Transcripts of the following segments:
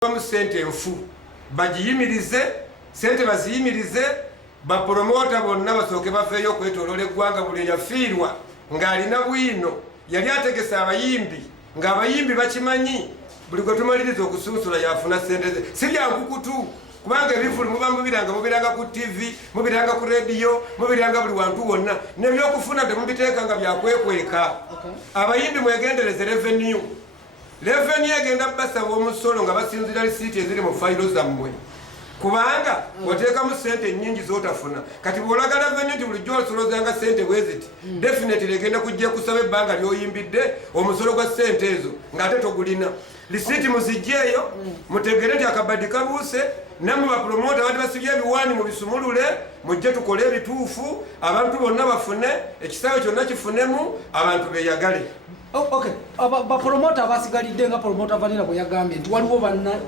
Sente nfu bagiyimirize sente baziyimirize bapromota bonna basooke bafeeyo okwetoloola eggwanga buli yafiirwa ng'alina bwino yali ategesa abayimbi ng'abayimbi bakimanyi buli gwe tumaliriza okusunsula yafuna sente ze si byankukutu kubanga ebivulu muba mubiranga ku TV mubiranga ku rediyo mubiranga buli wantu wonna nebyokufuna temubiteeka nga byakwekweka abayimbi mwegendereze revenue egenda basaba omusolo nga basinzira lisiiti eziri mu fayiro zammwe kubanga oteekamu sente nnyingi z'otafuna kati bw'olaga revenue nti bulijjo osolozanga sente bweziti definitely egenda kujja kusaba ebbanga ly'oyimbidde omusolo gwa sente ezo ng'ate togulina lisiiti muzijjeeyo mutegere nti akabadi kabuuse nammwe bapromota bati basibye ebiwaani mu bisumulule mujje tukole ebituufu abantu bonna bafune ekisaawe kyonna kifunemu abantu beeyagale. Okay, bapromota abasigalidde nga promota Vanilla bwe yagambye nti waliwo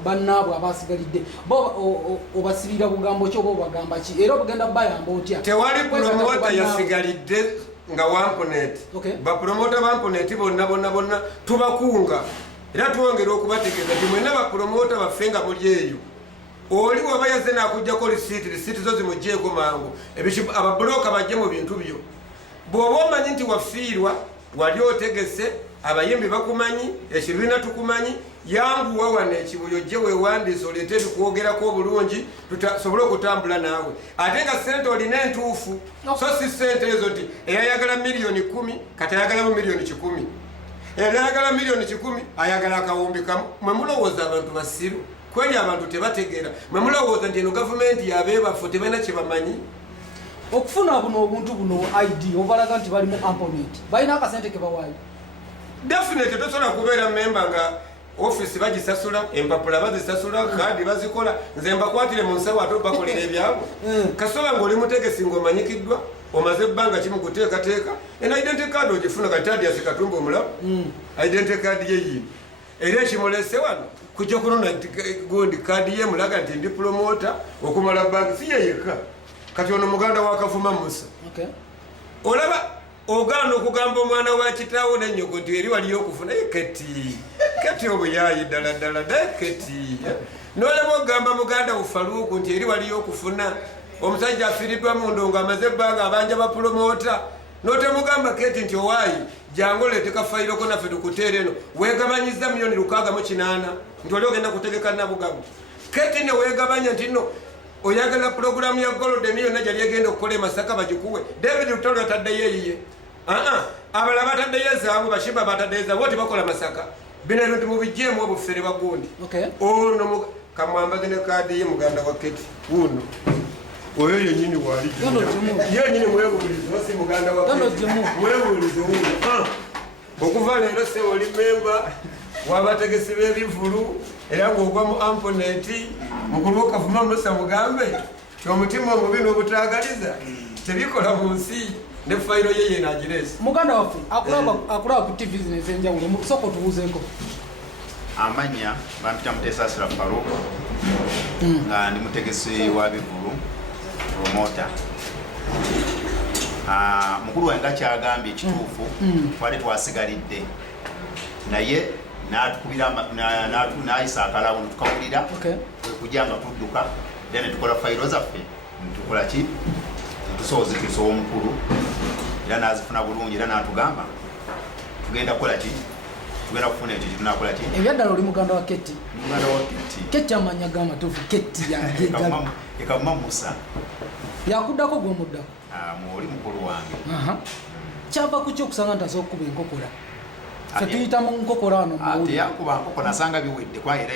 bannaabwe abasigalidde bo obasibira bugambo ki oba obagamba ki era obugenda bayamba otya? Tewali promota yasigalidde nga Wamponet. Bapromota Wamponet bonna tubakunga era twongera okubategeeza nti mwenna bapromota baffe nga muli eyo oli waba yazze n'akugyako lisiiti zo zimugjeeko mangu ababuloka bajje mu bintu byo bw'oba omanyi nti wafiirwa wali otegese abayimbi bakumanyi ekibiina tukumanyi yanguwa wano ekibuyo gye weewandiisa oleete ebikwogerako obulungi tusobole okutambula naawe ate nga sente olina entuufu so si sente ezo nti eyayagala miliyoni 10 kati ayagalamu miliyoni 100 eyayagala miliyoni 10 ayagala akawumbi kamu mwe mulowooza abantu basiru kweli abantu tebategeera mwe mulowooza nti eno gavumenti yabeebafu tebalina kye bamanyi okufuna buno obuntu buno ID obalaga nti balimu Amponet balina akasente ke bawaayo definitely tosobola kubeera memba nga office bagisasula empapula bazisasula kandi bazikola nze mbakwatire mu nsawo ate bakolera ebyabo kasoba ng'oli mutegesi ng'omanyikiddwa omaze ebbanga kimu kuteekateeka eno identity card ogifuna kati Thaddeus Katumba omulabu identity card ye yino era ekimulese wano kujja kunona gundi kadi ye mulaga nti ndi promota okumala banki si yeyeka kati ono muganda wa Kavuma Musa olaba ogaana okugamba omwana wa kitaawo n'ennyoko nti eri waliyo okufuna keti obuyayi ddala keti n'olaba okugamba muganda wo Faruku nti eri waliyo okufuna omusajja afiiriddwa mu ndongo amaze ebbanga abanja bapromota n'otemugamba keti nti owaayi jangu oleeteka fayiroko naffe tukuteera eno weegabanyiza miliyoni 608 nti oli ogenda kutegeka nabugabu keti ne weegabanya nti nno oyagala programu ya Golden yonna gyali egenda okukola Masaka bagikuwe David Lutalo yataddeyo eyiye abalala bataddeyo ezaabwe bashimba bataddeyo ezaabwe oti bakola Masaka bino ebintu mubijjeemu obufere bagundi ono kamwambaze ne kaadi ye muganda wa keti uno oyo yennyini wali yennyini mwebuulize osi muganda wa keti mwebuulize uno okuva leero se oli memba wabategesi b'ebivulu era ng'ogwa mu Amponet mukulu wo Kavuma Musa mugambe omutima omubi n'obutaagaliza tebikola mu nsi ne fayiro ye yena agireese muganda waffe akulaba ku TV zino ez'enjawulo soko tubuuzeeko amanya bampita Muteesasira Faruku nga ndi mutegesi wa bivulu promota mukulu wange akyagambye ekituufu twali twasigalidde naye n'ayisa akalabo netukawulira kwekujja nga tudduka era netukola fayiro zaffe netukola ki netusobozikisa omukulu era n'azifuna bulungi era n'atugamba tugenda kukola ki tugenda kufuna ekyo kitunakola ki ebyaddala oli muganda wa Keti muganda wa Keti amanya gamatuufu Keti yange Kavuma Musa yakuddako gw'omuddako oli mukulu wange kyava ku kyokusanga nti asobola okukuba enkokora tuyita mu nkokora wano ate yakuba nkokora nasanga biwedde kwa era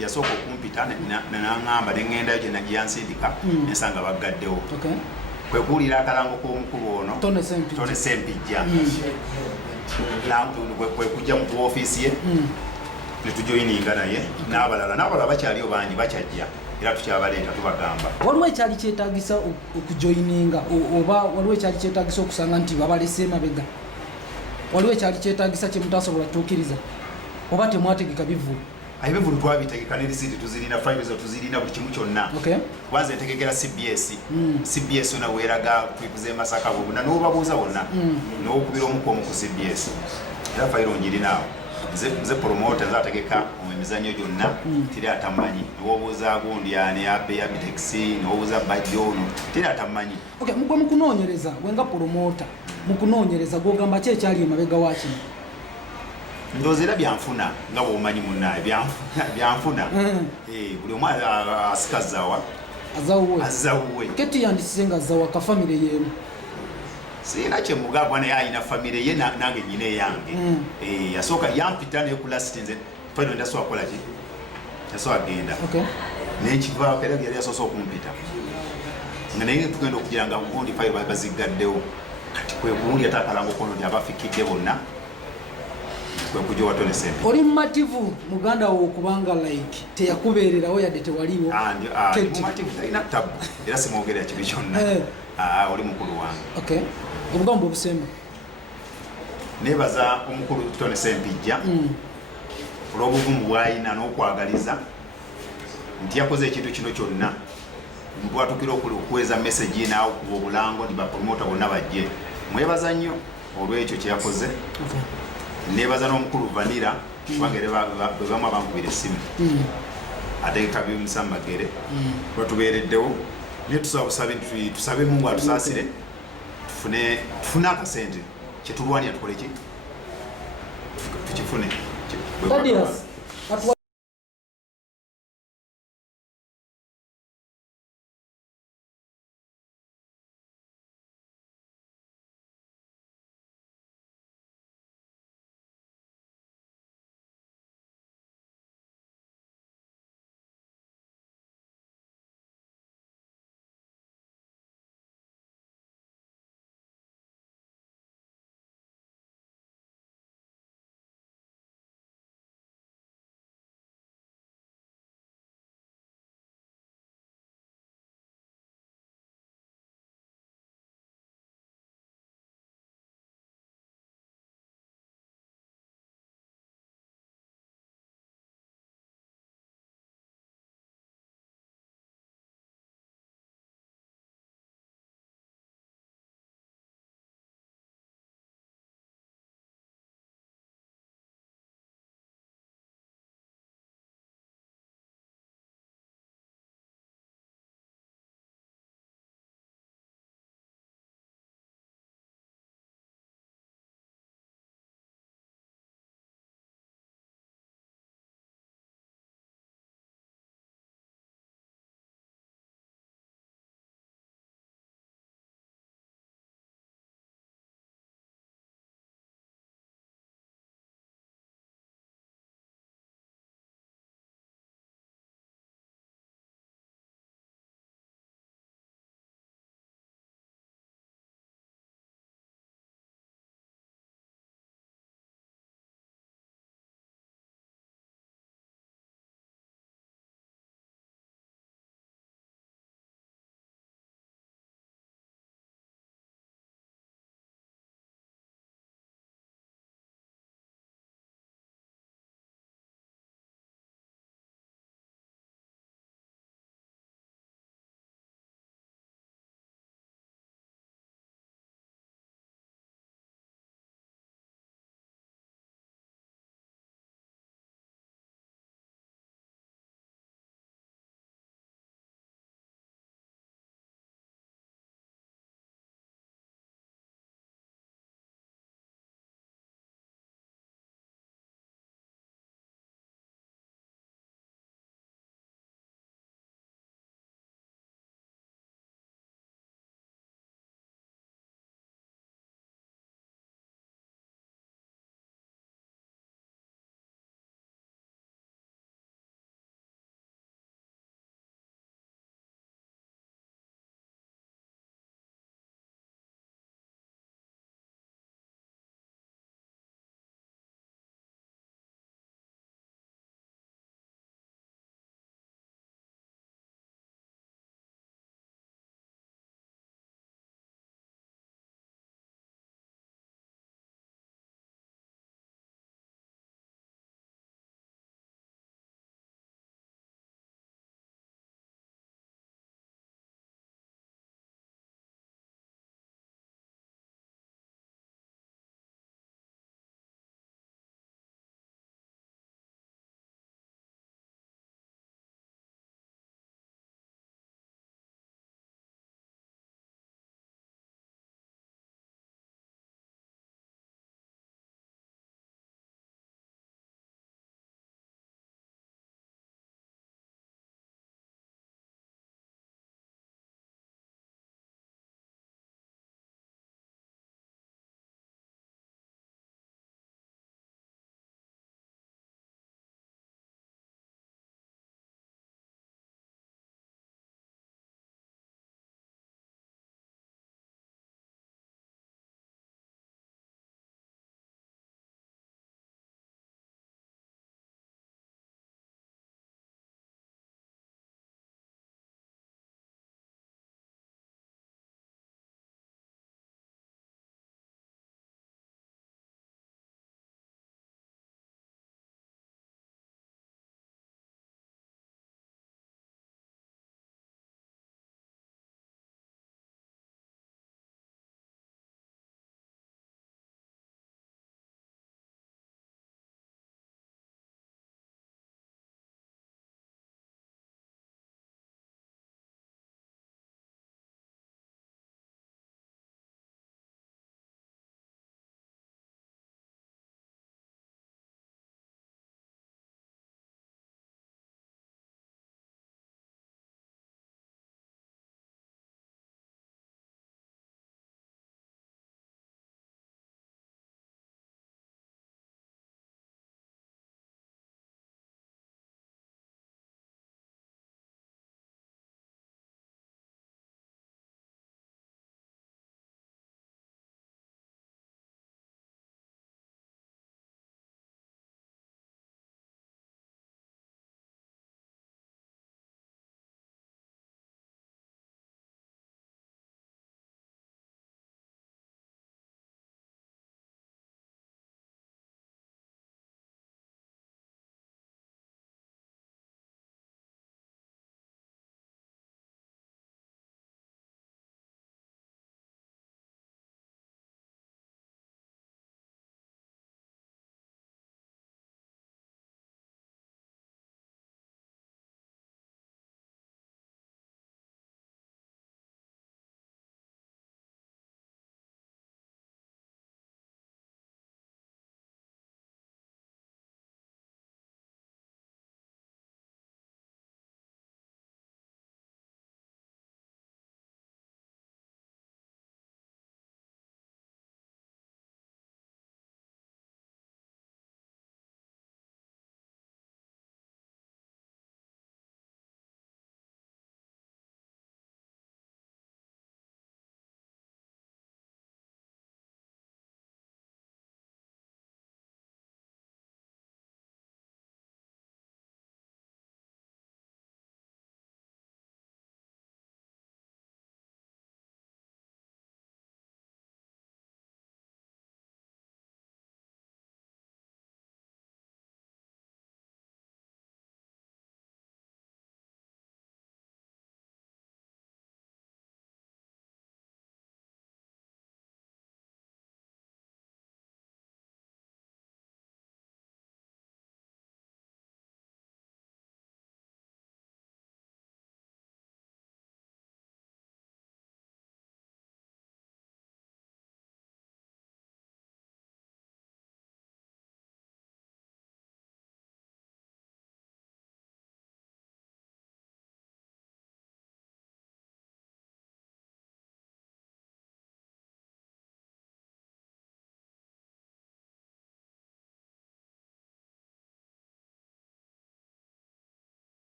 yasooka okumpita n'aŋŋamba ne ŋŋendayo gye yansindika nsanga baggaddewo kwe kuwulira akalango k'omukulu ono Tone Sempijja kwe kujja mu ofiisi ye ne tujoyininga naye n'abalala bakyaliyo bangi bakyajja era tukyabaleeta tubagamba waliwo ekyali kyetaagisa okujoyininga oba waliwo ekyali kyetaagisa okusanga nti babalese emabega waliwo ekyali kyetaagisa kye mutasobola kutuukiriza oba temwategeka bivulu ebivulu twabitegeka ne lisiti tuzirina fayiro zo tuzirina buli kimu kyonna kubanza entegekera CBS ona weeraga twikuze Masaka bwebuna n'obabuuza wonna n'okubira omukomu ku CBS era fayiro ngirinaawo nze promoter nzategeka emizannyo gyonna teri atamanyi niwobuuza gundi ani abe abitaxi niwobuuza bajjo ono teri atamanyi. Okay, mugwe mukunoonyereza gwenga promoter mukunoonyereza gwogamba ki ekyali emabega wa kino? Ndowooza era byanfuna nga bwomanyi munnaye byanfuna buli omu asika azaawa azawuwe keti yandisize nga azaawa ka famire yeemu sirina kyemugambwa naye alina famire ye nange nyina eyange yasooka yampita naye kulasiti nze fano ndasobola kukola ki yasobola genda nenkivaako era yali yasoose okumpita nga naye tugenda okugira nga gundi fayo bazigaddewo kati kwe kuwundi atakalanga okono nti abafikidde bonna kwekuja watone sente. Oli mumativu muganda wo okubanga like teyakubeererawo yadde tewaliwo. Mumativu talina tabu era simwogerera kibi kyonna. Oli mukulu wange. Okay. Obugambo obusemba. Nebaza omukulu Tone Sempijja olw'obuvumu bw'alina n'okwagaliza nti yakoze ekintu kino kyonna mbwatukira okuweza message naawe kuba obulango ni bapromota bonna bajje. Mwebaza nnyo olw'ekyo kye yakoze. Nebaza n'omukulu Vanira kubanga bwe bamu abankubira essimu ate Kabi Musambagere batubeereddewo naye tusabe Mungu atusaasire tufune akasente kyetulwanira tukole ki tukifune.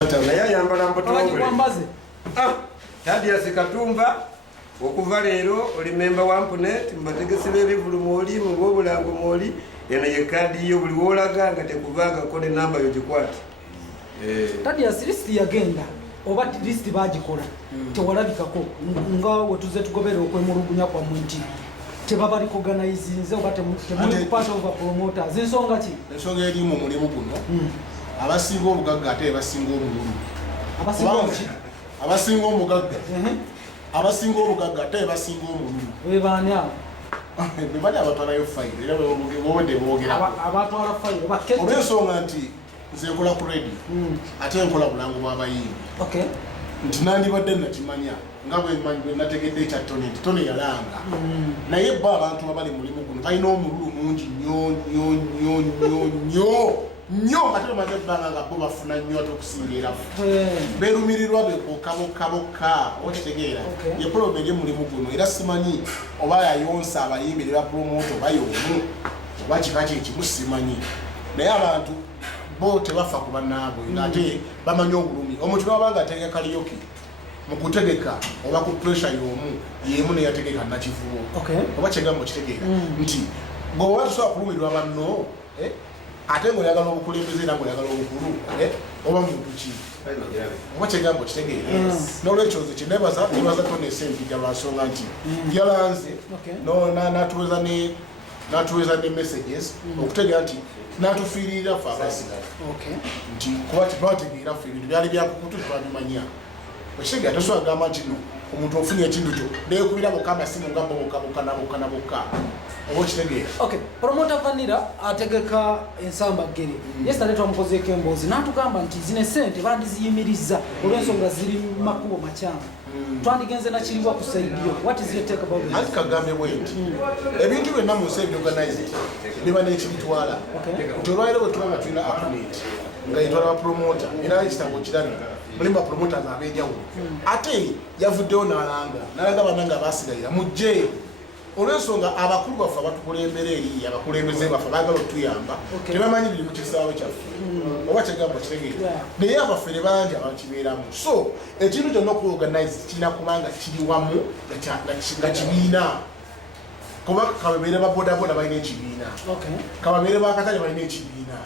naye ayambala mpotobule kwambaze Thaddeus Katumba okuva leero oli memba wa Ampunet mbategesi b'ebivulu mwoli mu bw'obulango mwoli eno ye kaadi yo buli woolaga nga tekuvanga kode namba yo gikwate Thaddeus listi yagenda oba listi bagikola tewalabikako nga wetuze tugobera okwemulugunya kwammwe nti tebabaliko organizinze oba temuli part of a promoters ensonga ki ensonga eri mu mulimu guno abasinga obugagga ate basinga omululu abasinga omugagga abasinga obugagga ate basinga omululu webaani abo bebali abatwalayo fayiro era bobadde boogera abatwala fayiro bakete olw'ensonga nti nze nkola ku radio ate nkola bulango bw'abayimbi nti nandibadde nakimanya nga bwe nategedde ekya Tony nti Tony yalanga naye bo abantu abali mulimu guno balina omululu mungi nnyo ate bamaze ebbanga nga bo bafuna nnyo ate okusingira beerumirirwa bekokabokka okitegeera ye pulogulamu y'omulimu guno era simanyi oba yayonsa abayimbi ne bapromota oba y'omu oba kika kyekimu simanyi naye abantu bo tebafa ku bannaabwe ng'ate bamanyi obulumi omuntu n'abanga ategeka kaliyoki mu kutegeka oba ku pressure y'omu neyategeka nakivubo oba kyegambo kitegeera nti bw'oba tusobola kulumirirwa banno ate ng'oyagala obukulembeze era ng'oyagala obukulu oba muntu ki oba kyegambo kitegeera n'olwekyo nze kyenebaza Tony Ssempijja lwansonga nti yalanze n'atuweeza ne messages okutegeera nti n'atufiirira ffe abasigaye nti kuba tebaategeera ffe ebintu byali byakukutu twabimanya ekitegeera tosobola kugamba nti no omuntu ofunye ekintu kyo neekubira bokka amasimu nga bokka oba okitegeera promota Vanilla ategeka ensambagere yesterday twamukozeeko emboozi n'atugamba nti zino esente bandiziyimiriza olw'ensonga ziri mu makubo makyamu twandigenze nakiribwa ku saidiyo what is your take about this anti kagambe bwenti ebintu byonna mu nsi ebyoganized biba n'ekibitwala nti olwaliro bwe tuba nga tulina Ampunet nga yetwala bapromota era ekitambo kirani mulimu bapromoters ab'enjawulo ate yavuddeyo n'alaga bannanga abasigalira mujje olw'ensonga abakulu baffe abatukulembera eri abakulembeze baffe baagala otuyamba tebamanyi biri mu kisaawe kyaffe oba kyegambo kitegeera naye abaffe bangi abakibeeramu so ekintu kyonna okuorganize kirina kubanga kiri wamu nga kibiina kuba kababeere babodaboda balina ekibiina kababeere bakatale balina ekibiina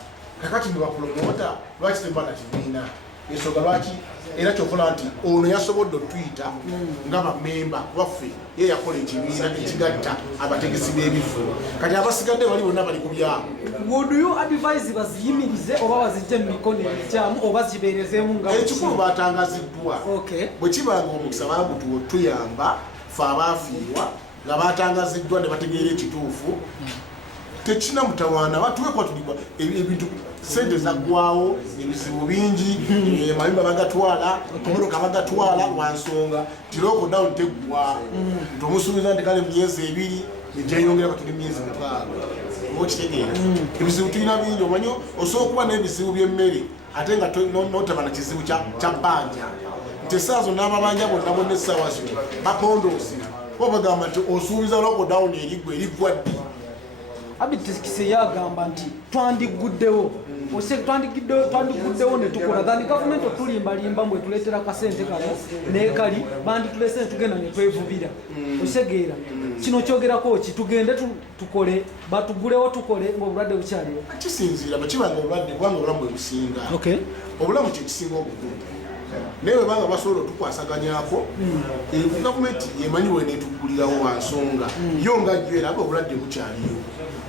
kakati ne bapromota lwaki temba na kibiina ensonga lwaki era kyokola nti ono yasobodde otuyita nga bamemba waffe ye yakola ekibiina ekigatta abategesi b'ebifo kati abasigadde bali bonna bali ku byabo would you advise baziyimirize oba bazijje mu mikono ekyamu oba zibeerezeemu nga ekikulu batangaziddwa bwe kibanga omukisa baagutuwa otuyamba ffe abaafiirwa nga batangaziddwa ne bategeera ekituufu tekina mutawaana batuwekwa tulibwa ebintu sente zaggwawo ebizibu bingi mayumba bagatwala emmotoka bagatwala wansonga ti lockdown teggwa nti omusuubiza nti kale myezi 2 egyeyongera ka tuli myezi 5 okitegeera ebizibu tulina bingi omanyi osobola okuba n'ebizibu by'emmere ate nga notaba na kizibu kya bbanja nti essaawa zonna ababanja bonna essaawa zino bapondoosi obagamba nti osuubiza lockdown eriggwa ddi Abitekise yagamba nti twandiguddewo twandiguddewo ne tukola thani gavumenti otulimbalimba mbwe tuleetera kasente kano neekali banditulese ne tugenda ne twevubira osegeera kino kyogerako ki tugende tukole batugulewo tukole ng'obulwadde bukyaliwo kisinziira bakibanga obulwadde kubanga obulamu bwe businga obulamu kyekisinga obukulu naye bwe banga basobola otukwasaganyako gavumenti yemanyi weneetugulirawo wansonga yo nga jjo era obulwadde bukyaliyo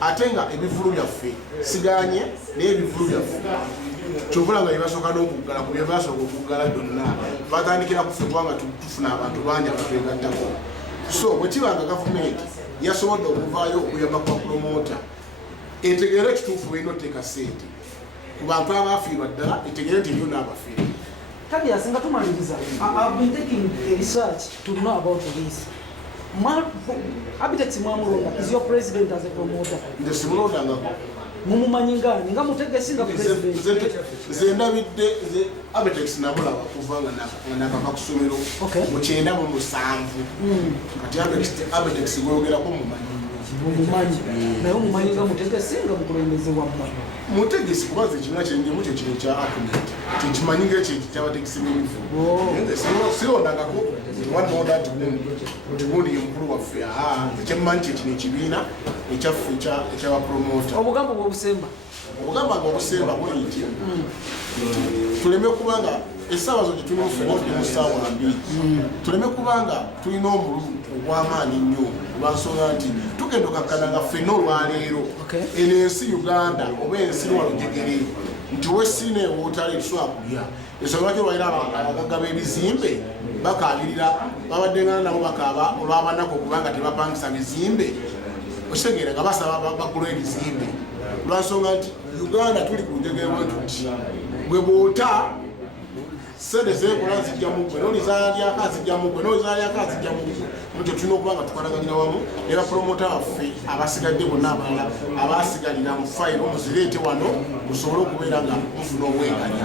ate nga ebivulu byaffe siganye naye ebivulu byaffe kyobula nga byebasooka n'okuggala ku byebasooka okuggala byonna batandikira kuffe kubanga tufuna abantu bangi abatwegattako so bwe kibanga gavumenti yasobodde okuvaayo okuyamba kwa promota etegeera ekituufu balina oteeka ssente ku bantu abaafiirwa ddala etegeere nti eriyo n'abafiirwa Thaddeus nga tumaliriza I've been taking a research to know about this Abitex Mwamulonda is your president as a promoter. Nze simulondangako. Mumumanyi ngani nga mutegesi nga president. Nze ndabidde Abitex namulaba kuva nga nakava ku ssomero mu 1970. Kati Abitex gwogerako mumanyi. mumumanyi naye omumanyi nga mutegesi nga mukulembeze wammwe mutegesi kubaza ekibiina kyenjemu kyo kino ekya acnet kyekimanyi ngekyabategesi b'ebifu sirondangako tigundi ye mukulu waffe ekyemumanyi kyekino ekibiina ekyaffe ekyabapromota obugambo bwobusemba obugamba nga obusemba buli nti tuleme kubanga essaawa zo gyetulina offe noti mu ssaawa 2 tuleme kubanga tulina omululu ogw'amaanyi ennyo olwansonga nti tugenda okakkana nga ffenna olwaleero eno ensi uganda oba ensi lwalujegere nti wesiina ewootale tusobola kulya ensonga lwaki olwalira abagagga b'ebizimbe bakaalirira babadde nabo bakaaba olw'abanaku okubanga tebapangisa bizimbe okitegeera nga basaba bagula ebizimbe olwansonga nti uganda tuli ku njegere bwetuti bwe bwota sente zekola zijja mugwe nolizalyako azijja mugwe nolizalyako azijja mugwe ekyo tulina okuba nga tukwataganyira wamu ne bapromota baffe abasigadde bonna abalala abasigalira mu fayiro muzireete wano musobole okubeera nga mufuna obwenkanya